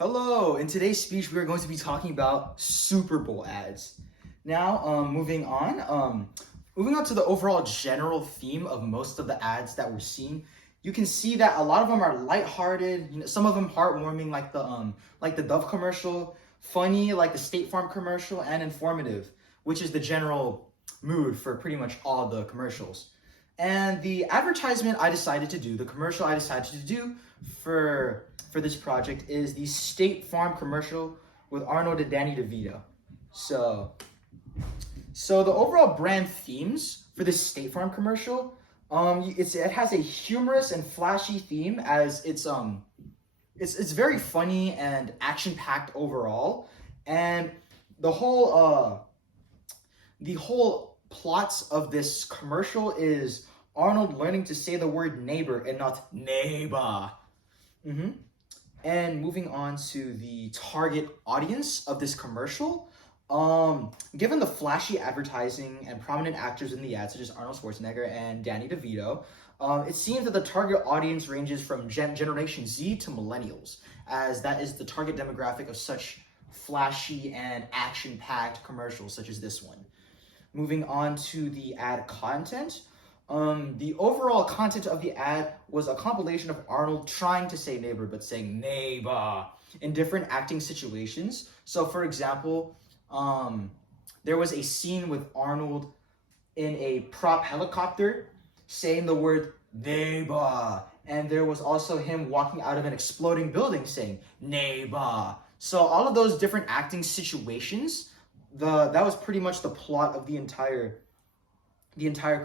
Hello, in today's speech, we are going to be talking about Super Bowl ads. Now, moving on to the overall general theme of most of the ads that we're seeing, you can see that a lot of them are lighthearted. Some of them heartwarming, like the Dove commercial, funny, like the State Farm commercial, and informative, which is the general mood for pretty much all the commercials. And the commercial I decided to do for this project is the State Farm commercial with Arnold and Danny DeVito. So the overall brand themes for this State Farm commercial, it has a humorous and flashy theme as it's very funny and action packed overall, and the whole plots of this commercial is Arnold learning to say the word neighbor and not neighbor. And moving on to the target audience of this commercial, given the flashy advertising and prominent actors in the ad, such as Arnold Schwarzenegger and Danny DeVito, it seems that the target audience ranges from Generation Z to millennials, as that is the target demographic of such flashy and action-packed commercials such as this one. Moving on to the ad content. The overall content of the ad was a compilation of Arnold trying to say neighbor but saying neighbor in different acting situations. So for example, there was a scene with Arnold in a prop helicopter saying the word neighbor, and there was also him walking out of an exploding building saying neighbor. So all of those different acting situations, that was pretty much the plot of the entire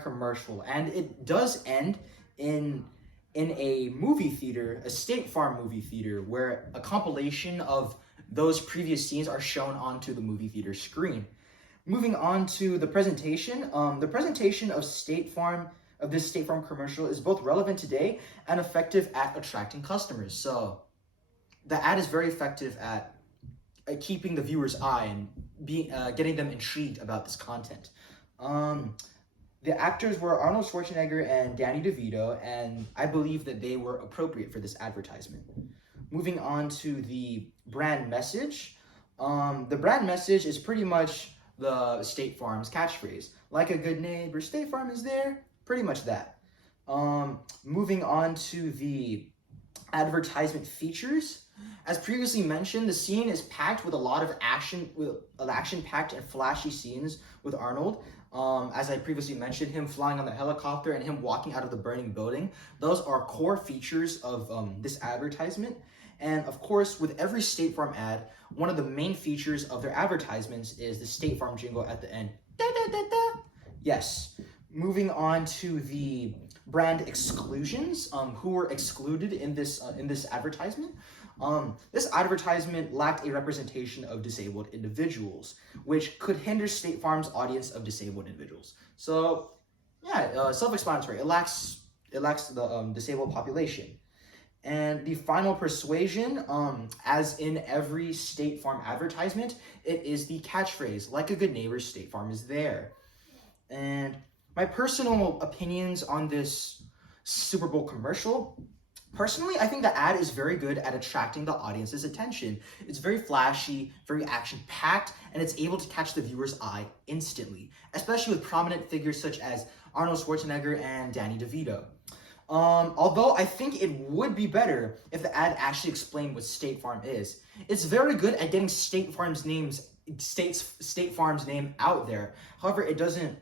commercial, and it does end in a movie theater, a State Farm movie theater, where a compilation of those previous scenes are shown onto the movie theater screen. Moving on to the presentation, of this State Farm commercial is both relevant today and effective at attracting customers. So the ad is very effective at keeping the viewer's eye and getting them intrigued about this content. The actors were Arnold Schwarzenegger and Danny DeVito, and I believe that they were appropriate for this advertisement. Moving on to the brand message. The brand message is pretty much the State Farm's catchphrase. Like a good neighbor, State Farm is there. Pretty much that. Moving on to the advertisement features. As previously mentioned, the scene is packed with a lot of action-packed and flashy scenes with Arnold. As I previously mentioned, him flying on the helicopter and him walking out of the burning building. Those are core features of this advertisement. And of course, with every State Farm ad, one of the main features of their advertisements is the State Farm jingle at the end. Da, da, da, da. Yes. Moving on to the brand exclusions, who were excluded in this advertisement. This advertisement lacked a representation of disabled individuals, which could hinder State Farm's audience of disabled individuals. So, yeah, self-explanatory. It lacks the disabled population. And the final persuasion, as in every State Farm advertisement, it is the catchphrase, like a good neighbor, State Farm is there. And my personal opinions on this Super Bowl commercial, personally, I think the ad is very good at attracting the audience's attention. It's very flashy, very action-packed, and it's able to catch the viewer's eye instantly, especially with prominent figures such as Arnold Schwarzenegger and Danny DeVito. Although I think it would be better if the ad actually explained what State Farm is. It's very good at getting State Farm's name out there. However, it doesn't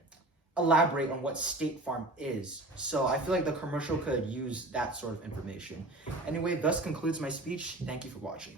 elaborate on what State Farm is. So I feel like the commercial could use that sort of information. Anyway, thus concludes my speech. Thank you for watching.